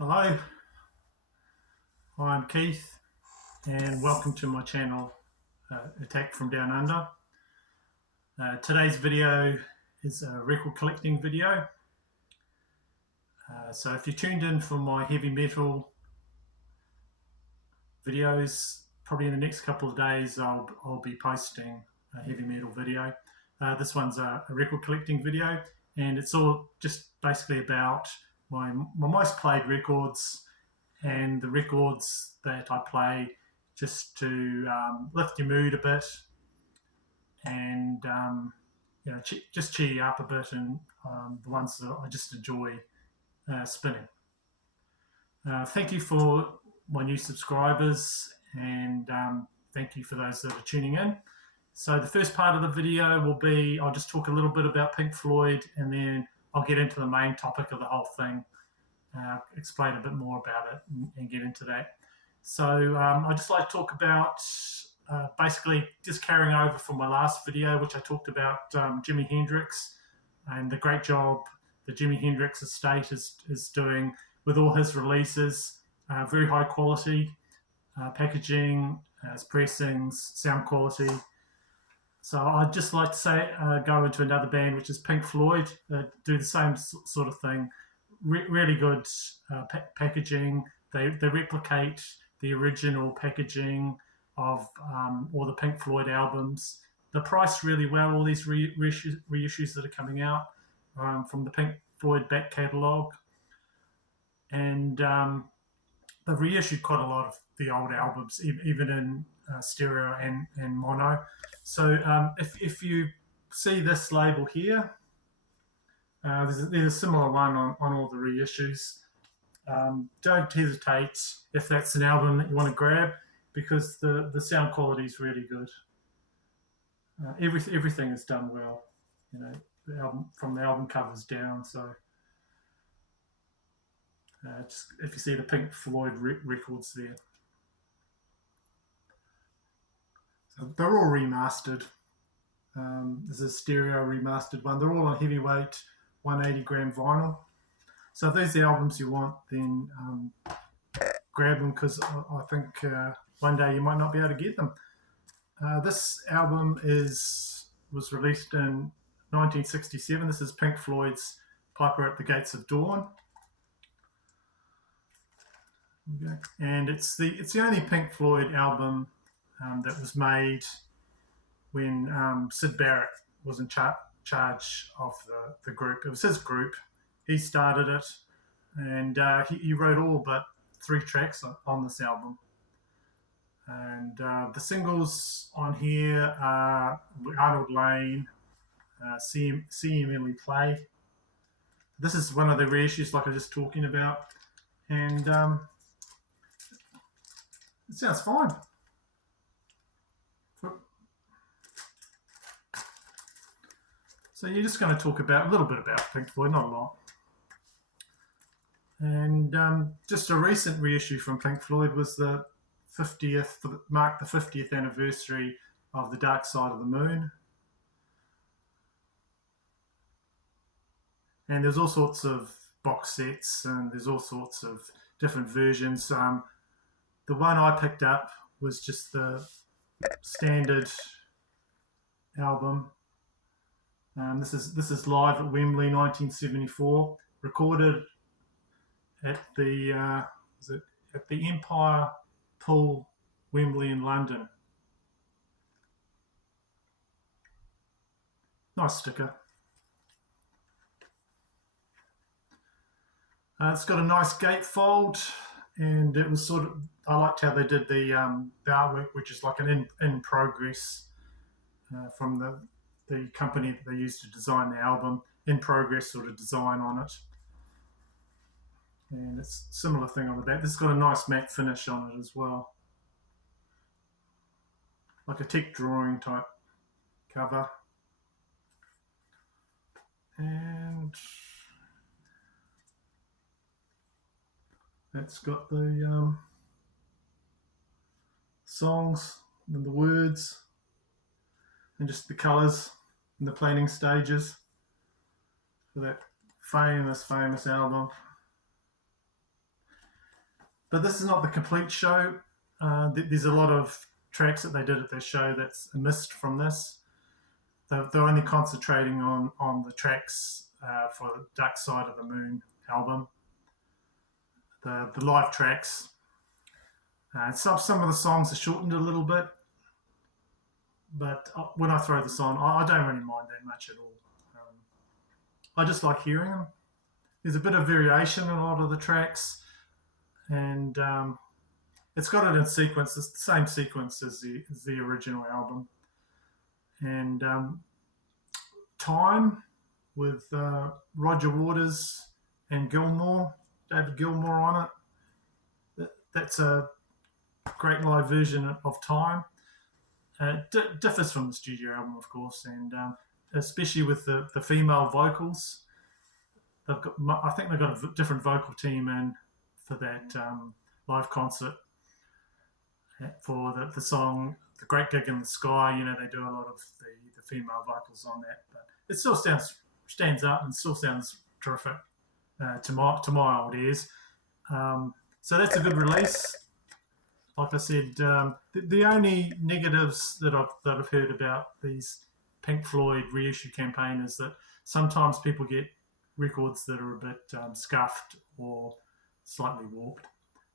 Hello, I'm Keith and welcome to my channel Attack from Down Under. Today's video is a record collecting video. So if you tuned in for my heavy metal videos, probably in the next couple of days I'll be posting a heavy metal video. This one's a record collecting video, and it's all just basically about my most played records and the records that I play just to lift your mood a bit and just cheer you up a bit, and the ones that I just enjoy spinning. Thank you for my new subscribers, and thank you for those that are tuning in. So the first part of the video will be, I'll just talk a little bit about Pink Floyd, and then I'll get into the main topic of the whole thing, explain a bit more about it and get into that. So I'd just like to talk about basically just carrying over from my last video, which I talked about Jimi Hendrix and the great job the Jimi Hendrix estate is doing with all his releases. Very high quality packaging, his pressings, sound quality. So I'd just like to say, go into another band, which is Pink Floyd, do the same sort of thing. Really good packaging. They replicate the original packaging of all the Pink Floyd albums. They're priced really well, all these reissues that are coming out from the Pink Floyd back catalogue. And they've reissued quite a lot of the old albums, even in stereo and mono. So if you see this label here, there's a similar one on all the reissues. Don't hesitate if that's an album that you want to grab, because the sound quality is really good. Everything is done well, the album, from the album covers down. So just if you see the Pink Floyd records there, so they're all remastered. There's a stereo remastered one. They're all on heavyweight 180 gram vinyl. So if there's the albums you want, then grab them, because I think one day you might not be able to get them. This album was released in 1967. This is Pink Floyd's Piper at the Gates of Dawn. Okay. And it's the only Pink Floyd album that was made when Syd Barrett was in charge of the group. It was his group. He started it, and he wrote all but 3 tracks on this album. And the singles on here are Arnold Lane, See Emily Play. This is one of the reissues like I was just talking about, and it sounds fine. So you're just going to talk about a little bit about Pink Floyd, not a lot. And just a recent reissue from Pink Floyd was the 50th, marked the 50th anniversary of The Dark Side of the Moon. And there's all sorts of box sets, and there's all sorts of different versions. The one I picked up was just the standard album. This is live at Wembley, 1974, recorded at the Empire Pool, Wembley in London. Nice sticker. It's got a nice gatefold, and it was I liked how they did the artwork, which is like an in progress from the company that they used to design the album. In progress sort of design on it. And it's a similar thing on the back. This has got a nice matte finish on it as well, like a tech drawing type cover. And it's got the songs and the words and just the colours and the planning stages for that famous album. But this is not the complete show. There's a lot of tracks that they did at their show that's missed from this. They're only concentrating on the tracks for the Dark Side of the Moon album, the live tracks. Some of the songs are shortened a little bit, but when I throw this on, I don't really mind that much at all. I just like hearing them. There's a bit of variation in a lot of the tracks, and it's got it in sequence. It's the same sequence as the original album. And Time with Roger Waters and David Gilmour on it. That's a great live version of Time. It differs from the studio album, of course, and especially with the female vocals. I think they've got a different vocal team in for that live concert for the song "The Great Gig in the Sky." They do a lot of the female vocals on that, but it still stands up and still sounds terrific to my old ears. So that's a good release. Like I said, the only negatives that I've heard about these Pink Floyd reissue campaign is that sometimes people get records that are a bit scuffed or slightly warped.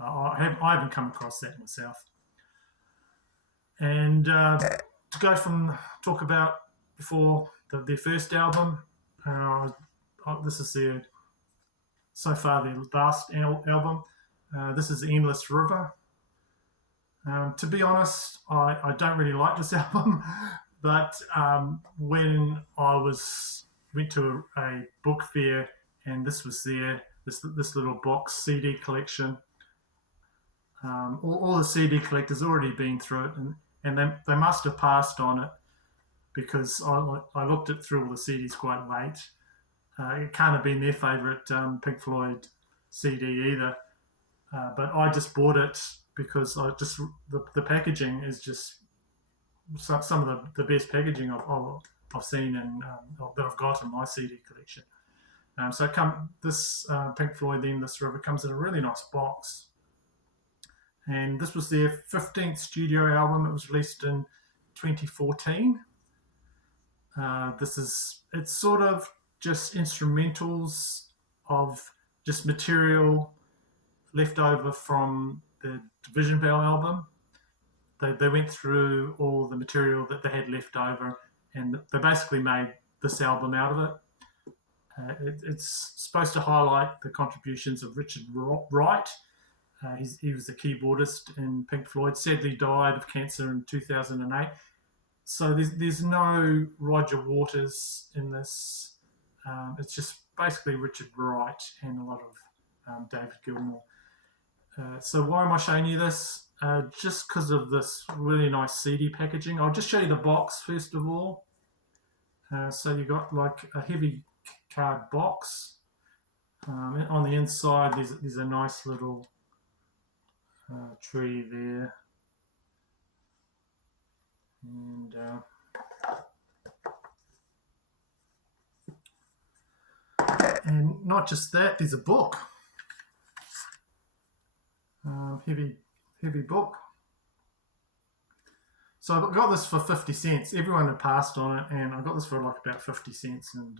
I haven't come across that myself. And to go from talk about before their first album, this is so far their last album. This is Endless River. To be honest, I don't really like this album, but when I went to a book fair and this was there, this little box CD collection, all the CD collectors already been through it, and they must have passed on it because I looked through all the CDs quite late. It can't have been their favourite Pink Floyd CD either, but I just bought it because the packaging is just some of the best packaging I've seen and that I've got in my CD collection. So this Pink Floyd Endless River comes in a really nice box, and this was their 15th studio album. It was released in 2014. It's sort of just instrumentals of just material left over from the Division Bell album. They went through all the material that they had left over, and they basically made this album out of it. It's supposed to highlight the contributions of Richard Wright. He was the keyboardist in Pink Floyd. Sadly died of cancer in 2008. So there's no Roger Waters in this. It's just basically Richard Wright and a lot of David Gilmour. So why am I showing you this? Just because of this really nice CD packaging. I'll just show you the box first of all. So you got like a heavy card box. On the inside, there's a nice little tree there, and not just that. There's a book. Heavy book. So I got this for 50 cents. Everyone had passed on it, and I got this for like about 50 cents. And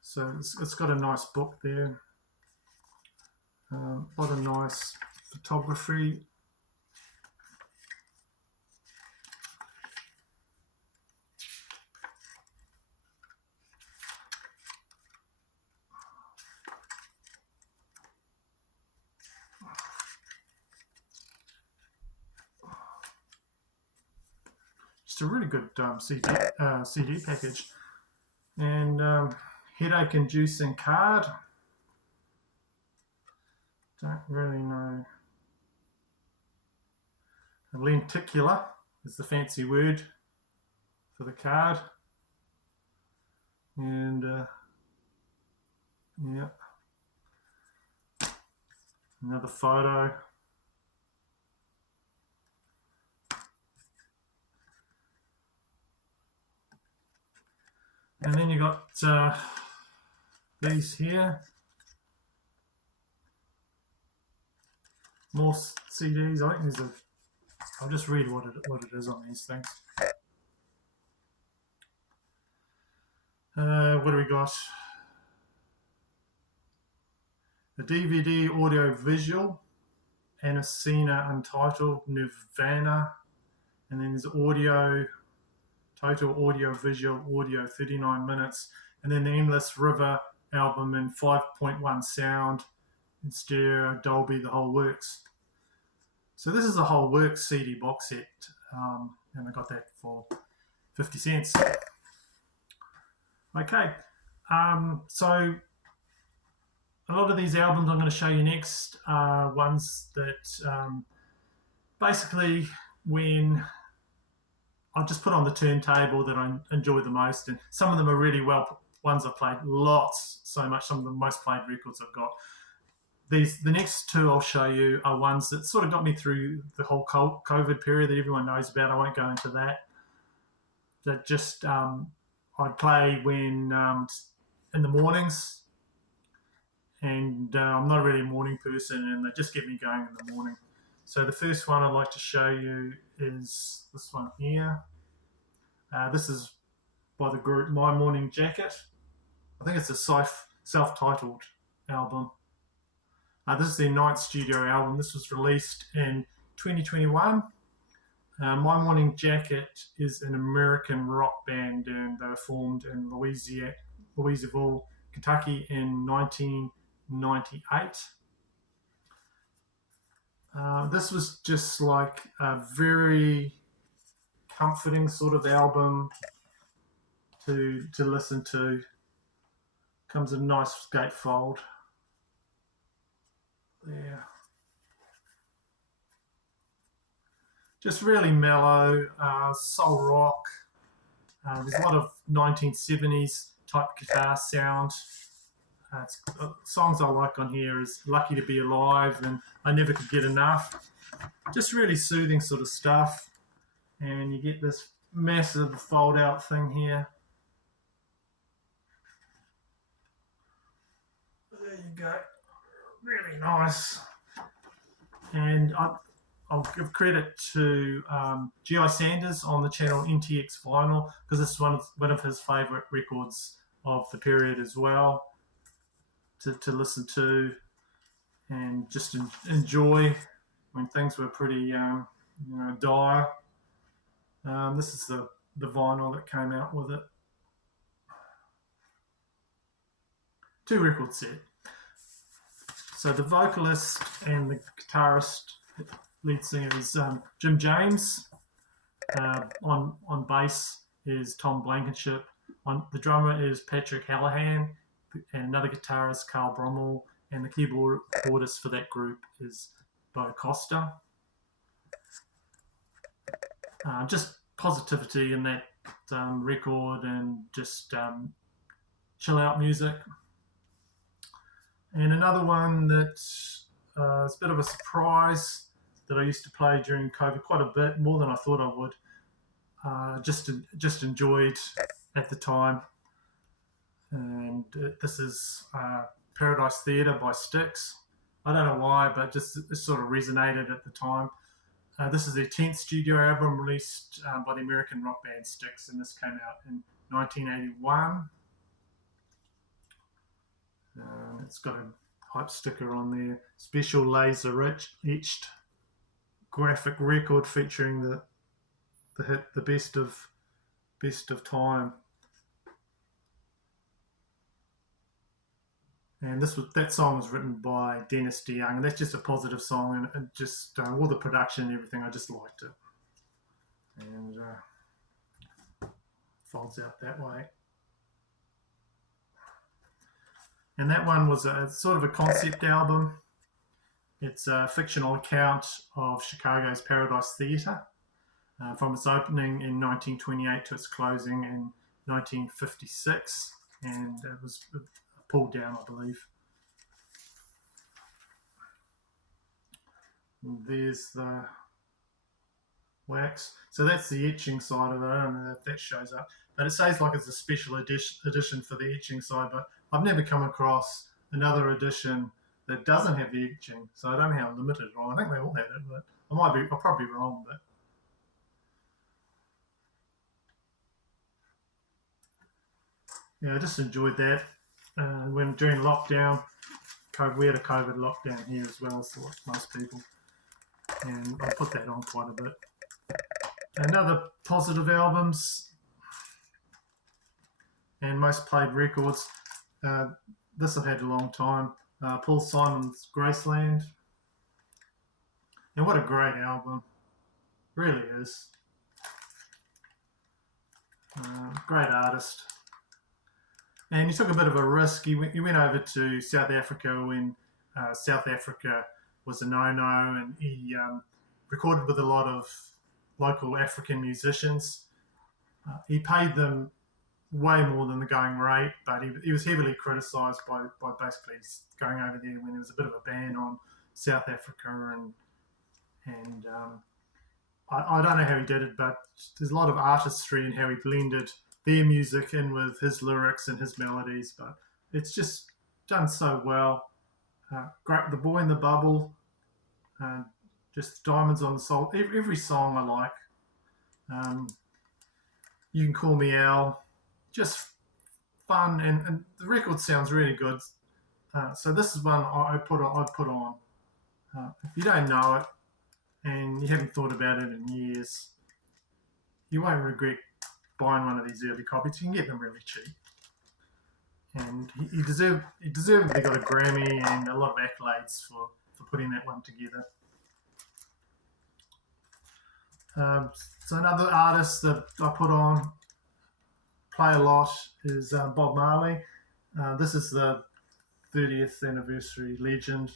so it's got a nice book there. A lot of nice photography. Just a really good CD package, and headache-inducing card. Don't really know. A lenticular is the fancy word for the card, and yeah, another photo. And then you got these here. More CDs. I think there's a. I'll just read what it is on these things. What do we got? A DVD audio visual, Anacina Untitled, Nirvana, and then there's audio, total audio visual audio 39 minutes, and then the Endless River album in 5.1 sound, in stereo, Dolby, the whole works. So this is a whole works CD box set, and I got that for 50 cents. Okay, so a lot of these albums I'm going to show you next are ones that basically when I just put on the turntable that I enjoy the most, and some of them are really well ones I've played lots, so much, some of the most played records I've got. The next two I'll show you are ones that sort of got me through the whole COVID period that everyone knows about. I won't go into that. That just I'd play when in the mornings, and I'm not really a morning person, and they just get me going in the morning. So the first one I'd like to show you is this one here. This is by the group My Morning Jacket. I think it's a self-titled album. This is their 9th studio album. This was released in 2021. My Morning Jacket is an American rock band, and they were formed in Louisville, Kentucky in 1998. This was just like a very comforting sort of album to listen to. Comes in a nice gatefold. There. Just really mellow, soul rock. There's a lot of 1970s type guitar sound. Songs I like on here is Lucky to Be Alive and I Never Could Get Enough. Just really soothing sort of stuff. And you get this massive fold out thing here. There you go. Really nice. And I'll give credit to G.I. Sanders on the channel NTX Vinyl, because this is one of his favourite records of the period as well to listen to and just enjoy when things were pretty dire. This is the vinyl that came out with it. 2 record set. So the vocalist and the guitarist, lead singer is Jim James. On bass is Tom Blankenship. The drummer is Patrick Hallahan, and another guitarist, Carl Brommel, and the keyboardist for that group is Bo Costa. Just positivity in that record, and just chill out music. And another one that is a bit of a surprise that I used to play during COVID quite a bit, more than I thought I would. Just enjoyed at the time. And this is Paradise Theatre by Styx. I don't know why, but it sort of resonated at the time. This is their 10th studio album released by the American rock band Styx, and this came out in 1981. It's got a hype sticker on there. Special laser etched graphic record featuring the hit "The Best of Time." And that song was written by Dennis DeYoung, and that's just a positive song, and just all the production and everything. I just liked it, and folds out that way. And that one was a sort of a concept album. It's a fictional account of Chicago's Paradise Theatre, from its opening in 1928 to its closing in 1956, and it was pulled down, I believe. And there's the wax. So that's the etching side of it. I don't know if that shows up, but it says like it's a special edition for the etching side, but I've never come across another edition that doesn't have the etching, so I don't know how limited it was. I think they all had it, but I'll probably be wrong, but yeah, I just enjoyed that. When during lockdown, we had a COVID lockdown here as well, so like most people, and I put that on quite a bit. Another positive albums and most played records. This I've had a long time. Paul Simon's Graceland, and what a great album, really is. Great artist. And he took a bit of a risk. He went over to South Africa when South Africa was a no-no, and he recorded with a lot of local African musicians. He paid them way more than the going rate, but he was heavily criticised by basically going over there when there was a bit of a ban on South Africa, and I don't know how he did it, but there's a lot of artistry in how he blended their music in with his lyrics and his melodies, but it's just done so well. Great, The Boy in the Bubble, just Diamonds on the Soul. Every song I like. You Can Call Me Al, just fun, and the record sounds really good. So this is one I'd put on. If you don't know it and you haven't thought about it in years, you won't regret buying one of these early copies. You can get them really cheap, and he deservedly got a Grammy and a lot of accolades for putting that one together. So another artist that I put on, play a lot, is Bob Marley. This is the 30th anniversary Legend.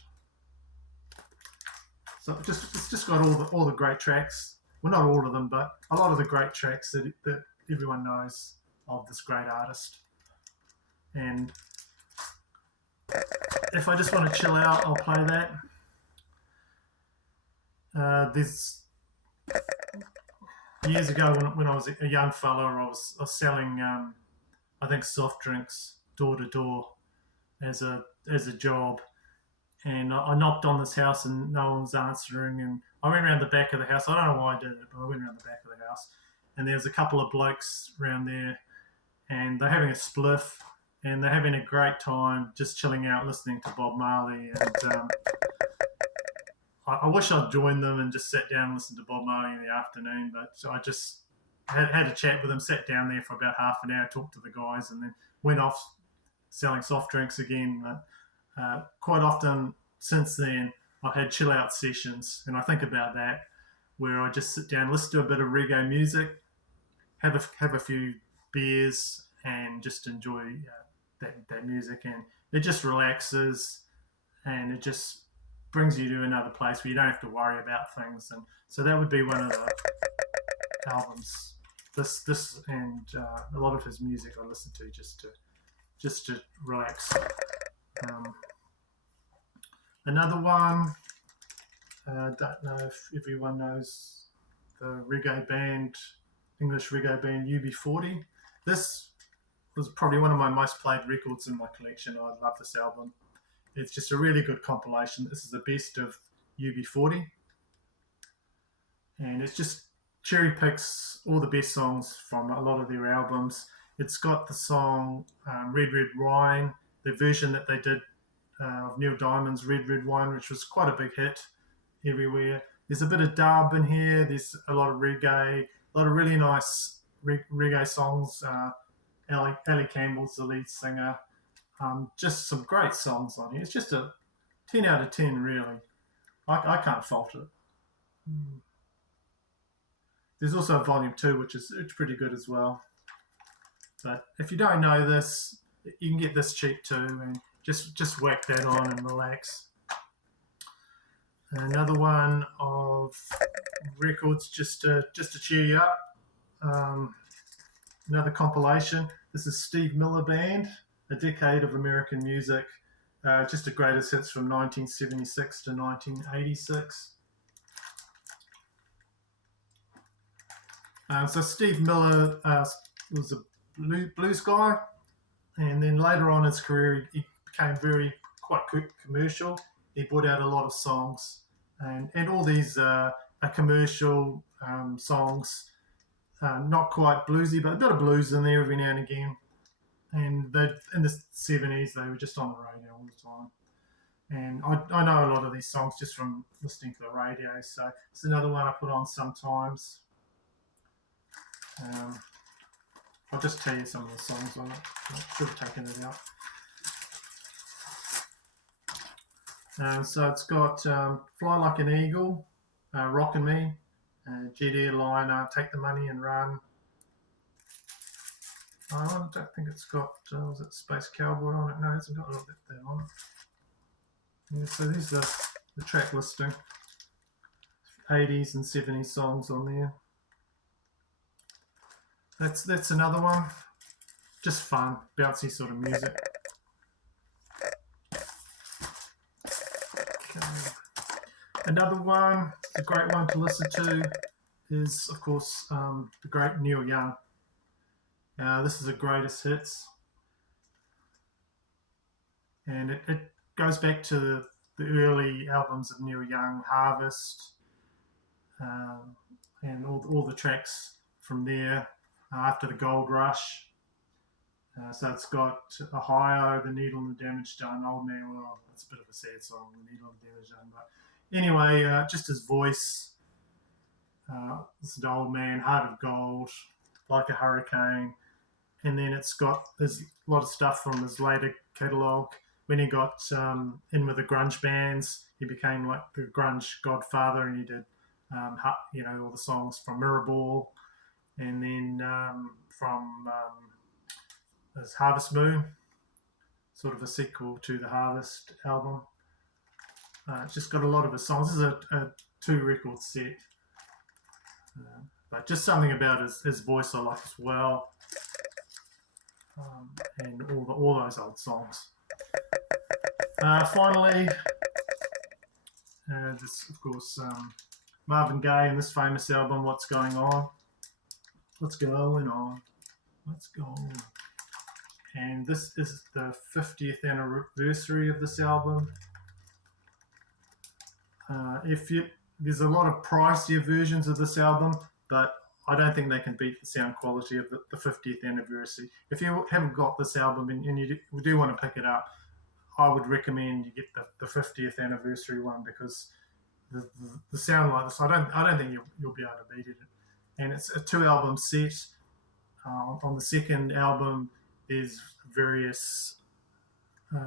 So it's just got all the great tracks. Well, not all of them, but a lot of the great tracks that everyone knows of this great artist. And if I just want to chill out, I'll play that. There's years ago when I was a young fella, I was selling I think soft drinks door to door as a job, and I knocked on this house and no one was answering, and I went around the back of the house. I don't know why I did it, but I went around the back of the house, and there was a couple of blokes around there, and they're having a spliff, and they're having a great time just chilling out listening to Bob Marley. And I wish I'd joined them and just sat down and listened to Bob Marley in the afternoon, but I just had a chat with them, sat down there for about half an hour, talked to the guys, and then went off selling soft drinks again. But quite often since then, I've had chill out sessions, and I think about that, where I just sit down, listen to a bit of reggae music, have a few beers, and just enjoy that music, and it just relaxes, and it just brings you to another place where you don't have to worry about things. And so that would be one of the albums. This and a lot of his music I listen to just to relax. Another one, don't know if everyone knows the reggae band, English reggae band UB40. This was probably one of my most played records in my collection. I love this album. It's just a really good compilation. This is the best of UB40, and it's just cherry picks all the best songs from a lot of their albums. It's got the song Red Red Wine, the version that they did of Neil Diamond's Red Red Wine, which was quite a big hit everywhere. There's a bit of dub in here. There's a lot of reggae, a lot of really nice reggae songs. Ali Campbell's the lead singer. Just some great songs on here. It's just a 10 out of 10, really. I can't fault it. There's also a volume 2, which is pretty good as well. But if you don't know this, you can get this cheap too, and just whack that on and relax. Another one of records just to cheer you up. Another compilation. This is Steve Miller Band, A Decade of American Music. Just a greatest hits from 1976 to 1986. So Steve Miller was a blues guy, and then later on in his career he became quite commercial. He brought out a lot of songs, and all these are commercial songs, not quite bluesy, but a bit of blues in there every now and again. And in the 70s, they were just on the radio all the time. And I know a lot of these songs just from listening to the radio, so it's another one I put on sometimes. I'll just tell you some of the songs on it. I should have taken it out. So it's got Fly Like an Eagle, Rockin' Me, Jet Airliner, Take the Money and Run. I don't think it's got, was it Space Cowboy on it? No, it hasn't got that on it. Yeah, so these are the track listing. 80s and 70s songs on there. That's another one. Just fun, bouncy sort of music. Okay. Another one, a great one to listen to, is of course the great Neil Young. This is a greatest hits, and it goes back to the early albums of Neil Young, Harvest, and all the tracks from there after the Gold Rush. So it's got Ohio, The Needle and the Damage Done, Old Man. Well, it's a bit of a sad song, The Needle and the Damage Done, but anyway, just his voice. This is the Old Man, Heart of Gold, Like a Hurricane. And then it's got a lot of stuff from his later catalogue. When he got in with the grunge bands, he became like the grunge godfather, and he did, all the songs from Mirrorball, and then from his Harvest Moon, sort of a sequel to the Harvest album. It's just got a lot of his songs. This is a 2-record set, but just something about his voice I like as well. And all those old songs. Finally, this of course Marvin Gaye and this famous album, What's Going On? What's going on? What's going on? And this is the 50th anniversary of this album. There's a lot of pricier versions of this album, but I don't think they can beat the sound quality of the 50th anniversary. If you haven't got this album and you do want to pick it up, I would recommend you get the 50th anniversary one, because the sound like this, I don't think you'll be able to beat it. And it's a 2-album set. On the second album, there's various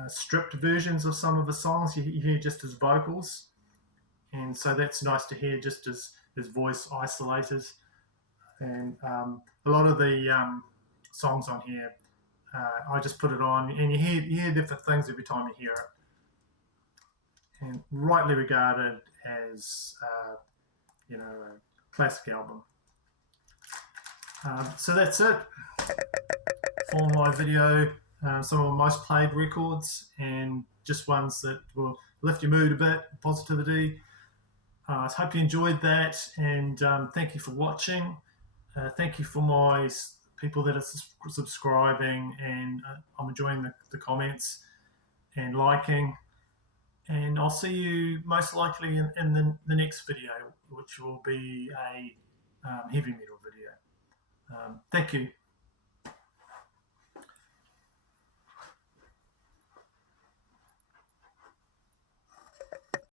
stripped versions of some of the songs. You hear just his vocals, and so that's nice to hear just his voice isolated. And a lot of the songs on here, I just put it on, and you hear different things every time you hear it. And rightly regarded as, a classic album. So that's it for my video. Some of my most played records, and just ones that will lift your mood a bit, positivity. I hope you enjoyed that, and thank you for watching. Thank you for my people that are subscribing, and I'm enjoying the comments and liking. And I'll see you most likely in the next video, which will be a heavy metal video. Thank you.